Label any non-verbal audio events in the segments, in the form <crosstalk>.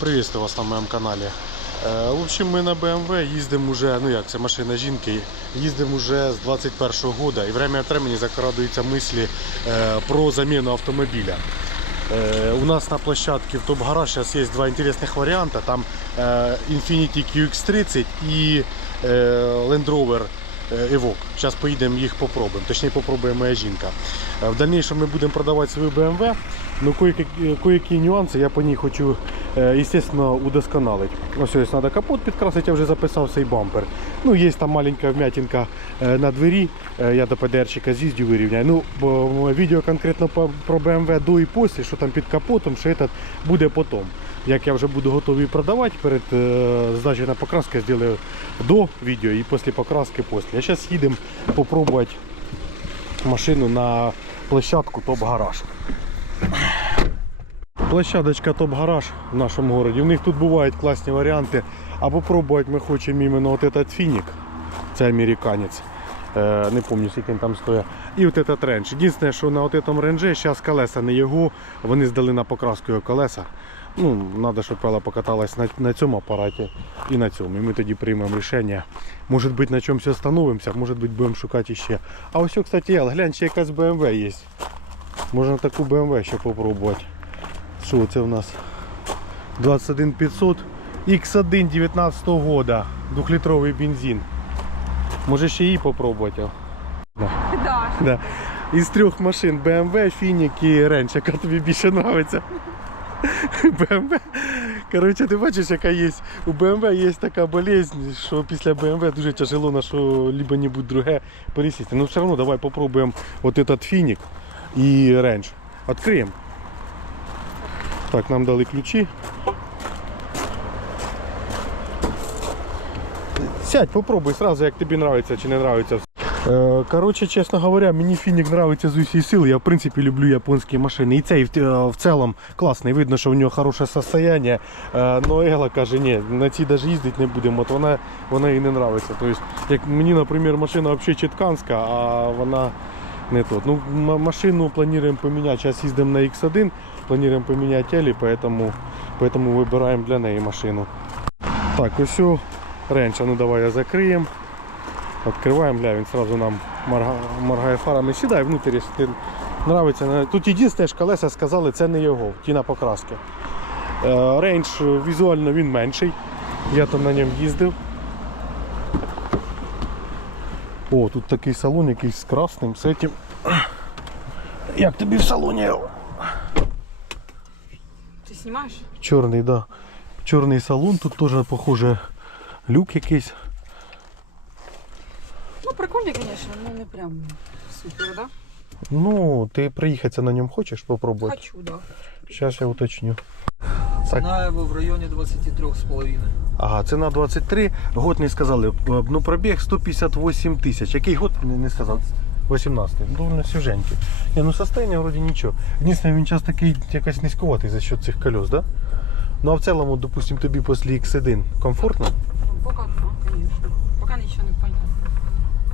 Приветствую вас на моєму каналі. Е, В общем, ми на BMW їздимо вже, ну як це машина жінки, їздимо вже з 21-го года і время від времени закрадуються мислі е, про заміну автомобіля. Е, У нас на площадке в Топ Гараж сейчас есть два интересных варианта. Там э, Infiniti QX30 и э, Land Rover э, Evoque. Сейчас поїдемо їх попробуємо. Точніше попробує моя жінка. Е, В дальнейшем ми будемо продавати свою BMW. Ну, кое-які, кое-які нюанси я по ній хочу, е, естественно, удосконалити. Ось ось треба капот підкрасити, я вже записав цей бампер. Ну, є там маленька вмятинка е, на двері. Е, Я до ПДРчика з'їздю вирівняю. Ну, відео конкретно про BMW до і після, що там під капотом, що це буде потім. Як я вже буду готовий продавати, перед е, здачею на покраску я зроблю до відео і після покраски після. А зараз їдемо попробувати машину на площадку Топ Гараж. Площадочка Топ Гараж в нашому городі. У них тут бувають класні варіанти. А попробувати ми хочемо іменно от этот фінік. Це американець. Е, не пам'ятаю, скільки він там стоїть. І от этот рендж. Єдине, що на от этом ренджі зараз колеса не його, вони здали на покраску його колеса. Ну, треба, щоб Пела покаталась на, на цьому апараті і на цьому. І ми тоді приймемо рішення. Може бути на чомусь остановимося, може бути будемо шукати ще. А ось, кстати, Ел, глянь, ще якась BMW є. Можна таку BMW ще попробувати. Що це у нас? 21500 X1 19 года. Двухлітровий бензин. Може ще її попробувати. Ел? Да. Да. Із трьох машин BMW, Фінік і Range, яка тобі більше подобається. BMW. Коротше, ти бачиш, яка є. У BMW є така болезнь, що після BMW дуже тяжело на що либо небудь друге пересісти. Ну все одно давай попробуємо от этот Фінік і Range. Відкриємо. Так, нам дали ключі. Сядь, попробуй сразу, як тобі подобається чи не подобається. Е, Коротше, чесно говоря, мені Фінік подобається з усіх сил. Я в принципі люблю японські машини. І цей в, е, цілому класний. Видно, що в нього хороше состояние. Но Егла каже, ні, на цій навіть їздити не будемо. От вона, вона їй не подобається. Тобто, як мені, наприклад, машина взагалі чітканська, а вона не тут. Ну, машину плануємо поміняти. Зараз їздимо на X1, плануємо поміняти Елі, поэтому, поэтому вибираємо для неї машину. Так, ось о, ренч, а ну давай я закриємо. Открываем, бля, він сразу нам морга, моргає фарами. Сідай внутрі, якщо ти нравиться. Тут єдине ж колеса сказали, це не його, ті на покраски. Е, Рейндж е, візуально він менший. Я там на ньому їздив. О, тут такий салон якийсь з красним, з этим. Як тобі в салоні? Снимаешь? Чорний, да. Чорний салон, тут теж, похоже, люк якийсь. Ну, прикольный, конечно, но не прям супер, да? Ну, ти приїхатися на ньому хочеш попробувати? Хочу, да. Зараз я уточню. Ціна його в районі 23,5. Ага, ціна 23, год не сказали. Е, Ну, пробіг 158 тисяч. Який год не, не сказав? 18. Довольно свіженький. Ні, ну состояние вроді нічого. Єдине, він час такий якось низькуватий за счет цих колес, да? Ну а в цілому, допустим, тобі після X1 комфортно? Ну, пока, да, конечно. Пока ничего не понятно.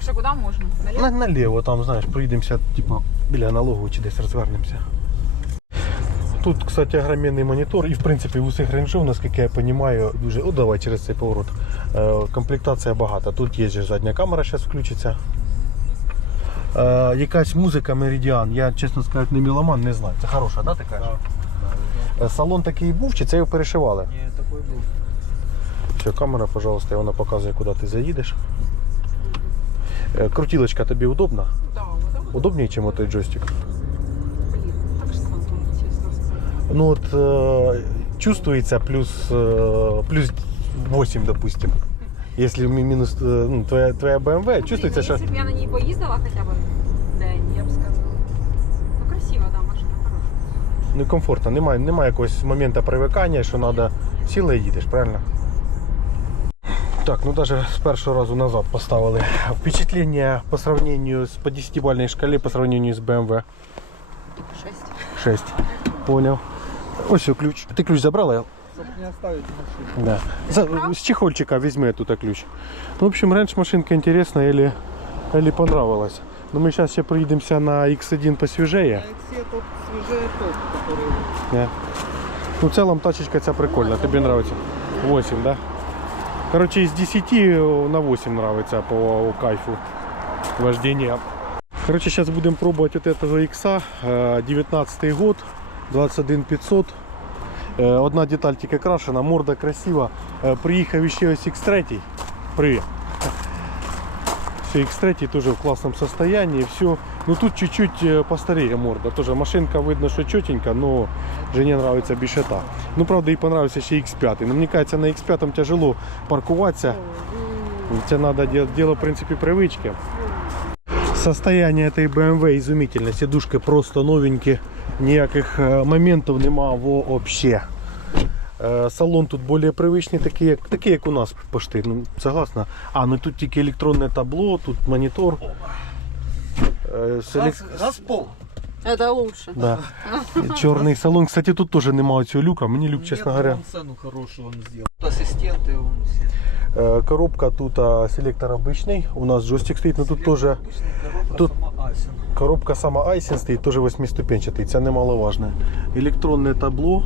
Что, куда можно? Налево? На, наліво там, знаєш, проїдемося, типу, біля налогу чи десь розвернемося. Тут, кстати, огроменний монітор і в принципі в усіх рейнджів, наскільки я розумію, дуже. О, давай через цей поворот. Е, комплектація багата. Тут є же задня камера, зараз включиться. Е, якась музика Meridian. Я, чесно сказати, не меломан, не знаю. Це хороша, да, ти кажеш? Е, Салон такий був, чи це його перешивали? Ні, такий був. Все, камера, пожалуйста, вона показує, куди ти заїдеш. Е, Крутілочка тобі удобна? Да, вот так вот. Удобніше, ніж той джойстик. Блин, так же сразу, честно сказать. Ну от э, чувствуется плюс, э, плюс 8, допустим. Если ми- минус э, ну, твоя, твоя BMW, чувствуется, Блин, что... Если бы я на ней поездила хотя бы день, я бы сказала. Ну, красиво, да, машина хорошая. Ну, комфортно, немає, немає якогось моменту привикання, що треба сіла і їдеш, правильно? Так, ну даже с першого разу назад поставили. Впечатление по сравнению с по 10-бальной шкале по сравнению с BMW Шесть. 6. Понял. Ось о, ключ. Ти ключ забрала? Ел? Щоб не оставити машину. Да. За, с чехольчика возьми тут ключ. Ну, в общем, раньше машинка интересная или, или понравилась. Но мы сейчас еще проедемся на X1 посвежее. А якщо тут свіже топ, який Да. Ну, в целом тачечка ця прикольна, тобі нравится? 8, да? Короче, из 10 на 8 нравится по кайфу вождения. Короче, сейчас будем пробовать вот этого икса. э, 19 год, 21500. Э, Одна деталь тільки крашена, морда красива. Е, Приїхав ще ось X3. Привіт. Все, X3 тоже в классном состоянии. Все. Ну тут чуть-чуть э, постарее морда. Тоже машинка видно, що чотенька, но жене нравится більше та. Ну правда, їй понравився ще X5. Но мені кажется, на X5 тяжело паркуватися. Це надо делать дело, в принципе, привычки. Состояние этой BMW изумительно. Сидушки просто новенькі. Ніяких е, моментів нема вообще. Е, Салон тут більш привичний, такий як, такий, як у нас пошти. Ну, согласна. А, ну тут тільки електронне табло, тут монітор. Е, Газ, газ пол. Это лучше. Да. <laughs> Чорний салон. Кстати, тут теж немає цього люка. Мені люк, чесно Нет, говоря. он цену хорошую он сделал. Ассистенты он все. Е, Коробка тут а, селектор обичний. У нас джойстик стоїть, ну тут теж Обычная коробка тут- сама Айсен. коробка сама Айсен стоїть, теж восьмиступенчатий. Це немаловажне. Електронне табло.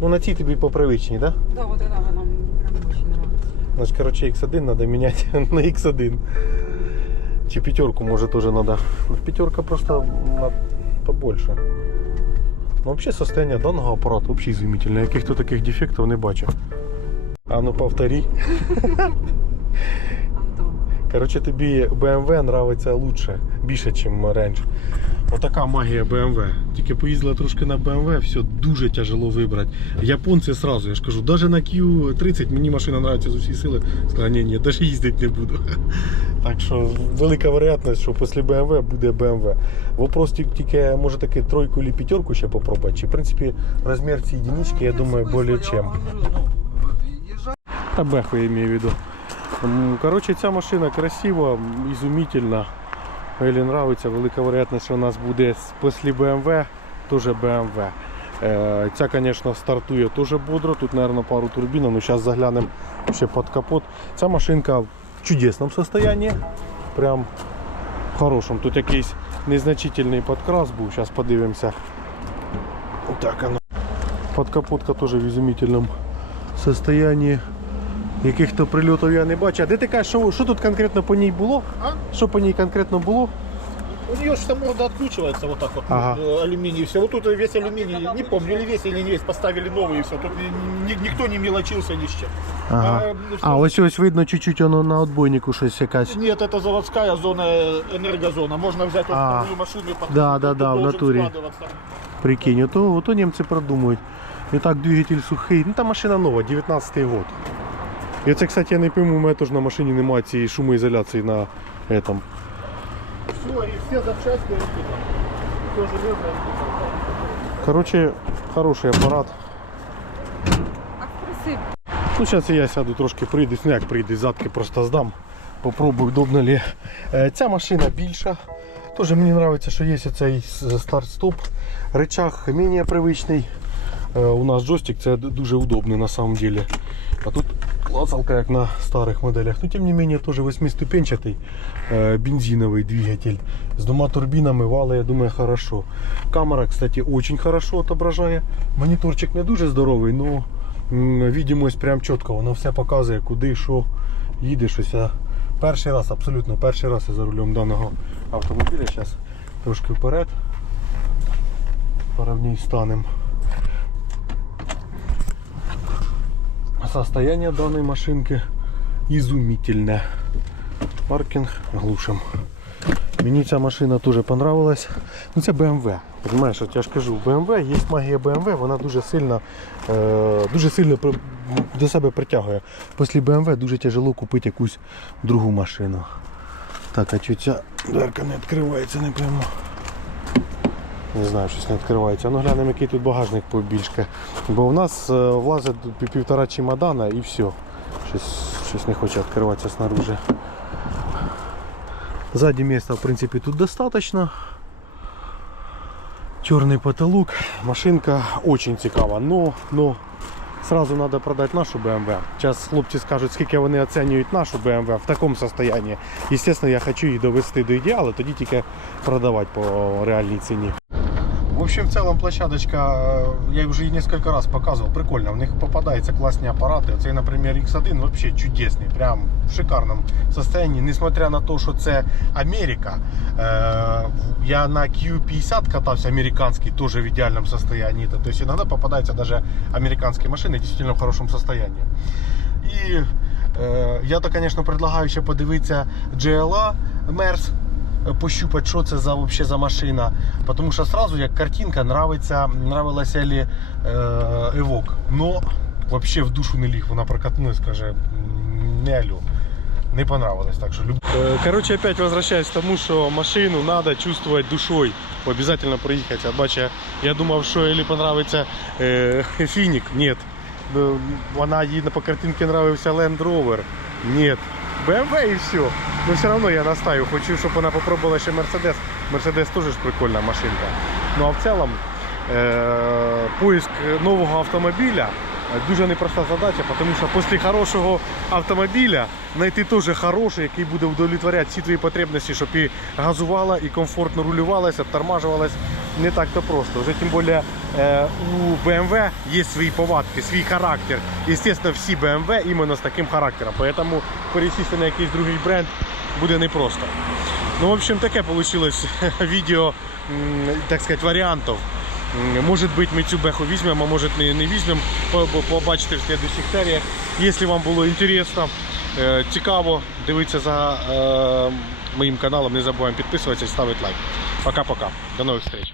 Ну на цій тобі попривичній, так? Да? Да, вот это нам прям очень нравится. Значит, короче, X1 надо менять <laughs> на X1. Чи пятерку может тоже надо. Ну, Пятерка просто побольше. Ну, вообще состояние данного аппарата вообще изумительное. Каких-то таких дефектов не бачу. А ну повтори. Короче, тобі BMW нравиться лучше, більше, ніж Range. Отака магія BMW. Тільки поїздила трошки на BMW, все дуже тяжело вибрати. Японці сразу, я ж кажу, навіть на Q30 мені машина нравиться з усієї сили. Сказали, ні, ні, навіть їздити не буду. <laughs> Так що велика вероятність, що після BMW буде BMW. Вопрос ті- тільки, може таки тройку чи п'ятерку ще попробувати. Чи в принципі розмір цієї единички, я думаю, більше ну. Та беху я имею в виду. Коротше, ця машина красива, ізумительна. Елі нравиться. Велика вероятність, що у нас буде після BMW теж BMW. Е, Ця, звісно, стартує теж бодро. Тут, мабуть, пару турбін. Ну, зараз заглянемо ще під капот. Ця машинка в чудесному стані. Прям в хорошому. Тут якийсь незначительний подкрас був. Зараз подивимося. Так, оно. Подкапотка теж в ізумительному состоянии. Яких-то прильотів я не бачу. А де ти кажеш, що, що тут конкретно по ній було? А? Що по ній конкретно було? У нее же морда откручивается вот так вот, Ага. э, алюминий, все. Вот тут весь алюминий, не помню, или весь, или не весь, поставили новый и все. Тут ни- ни- никто не мелочился ни с чем. Ага. А, ну, А что- ось ось видно чуть-чуть воно на отбойнику щось якась. Нет, это заводская зона, э, энергозона. Можно взять вот А. вторую машину и подкрутить. Да, да, Тут да, в должен натуре. складываться. Прикинь, ото, ото німці продумують. І так двигатель сухий. Ну та машина нова, 19-й год. І оце, кстати, я не пойму, у мене теж на машині немає цієї шумоізоляції на этом. Все, и все запчасти распитаны. Все железное. Короче, хороший апарат. Ах, красиво. Ну, зараз я сяду трошки прийдусь, ну як прийдусь, задки просто здам. Попробую, удобно ли. Е, Ця машина більша. Теж мені подобається, що є цей старт-стоп. Рычаг менее привичний. Е, У нас джойстик це д- дуже удобний на самом деле. А тут клацалка, як на старих моделях. Ну, тим не менее, теж восьмиступенчатий е, бензиновий двигатель. З двома турбінами вали, я думаю, хорошо. Камера, кстати, очень хорошо отображає. Моніторчик не дуже здоровий, но видимость прям чітко. Воно все показує, куди, що їде щось. Я перший раз, абсолютно перший раз я за рулем даного автомобіля. Зараз трошки вперед. Поровній станем. Состояние данной машинки изумительное. Паркинг глушим. Мені ця машина дуже понравилась. Ну це BMW. Понимаєш, от я ж кажу, BMW, є магія BMW, вона дуже сильно, е, дуже сильно до себе притягує. Після BMW дуже тяжело купити якусь другу машину. Так, а чого ця дверка не відкривається, не пойму. Не знаю, щось не відкривається. Ну глянемо, який тут багажник побільше. Бо в нас е, влазить півтора чемодана і все. Щось, щось не хоче відкриватися снаружи. Сзади места, в принципе, тут достаточно. Черный потолок. Машинка очень цікава. Но, но сразу надо продать нашу BMW. Сейчас хлопці скажуть, скільки вони оцінюють нашу BMW в такому состоянии. Естественно, я хочу її довести до ідеалу, тоді тільки продавати по реальній ціні. общем, в целом площадочка, э, я уже ей несколько раз показывал, прикольно. В них попадаются классные аппараты. Цей, например, X1 вообще чудесный, прям в шикарном состоянии. Несмотря на то, що це Америка, э, я на Q50 катался, американский, тоже в идеальном состоянии. То есть иногда попадаются даже американские машины действительно в хорошем состоянии. І е, я то, звісно, предлагаю ще подивитися GLA Мерс, пощупати, що це за, вообще за машина. Тому що сразу, як картинка, нравиться, нравилася е, Евок. Но вообще в душу не ліг. Вона прокатнулась, каже, не алю. Не понравилось, так що люб... Короче, опять возвращаюсь к тому, що машину надо чувствовать душой. Обязательно проїхати. От бачу, я думав, що Елі понравиться е, <laughs> Фінік. Нет. Ну, Вона їй по картинці нравився Land Rover. Нет. BMW і все. Но все равно я настаю. Хочу, щоб вона попробувала ще Mercedes. Mercedes теж ж прикольна машинка. Ну а в цілому е- поиск нового автомобіля е, дуже непроста задача, тому що після хорошого автомобіля знайти теж хороший, який буде удовлетворяти всі твої потребності, щоб і газувала, і комфортно рулювалася, тормажувалась. Не так то просто. Вже тим більше у BMW є свої повадки, свій характер. Естественно, всі BMW іменно з таким характером. Поэтому пересісти на якийсь другий бренд буде непросто. Ну, в общем, таке вийшло <laughs> відео, так сказати, варіантів. Может быть, ми цю беху візьмемо, а може не, не по- Побачите в следующих серіях. Якщо вам було е, цікаво, дивіться за е, моїм каналом, не забуваємо підписуватися і ставити лайк. Пока-пока. До нових встреч.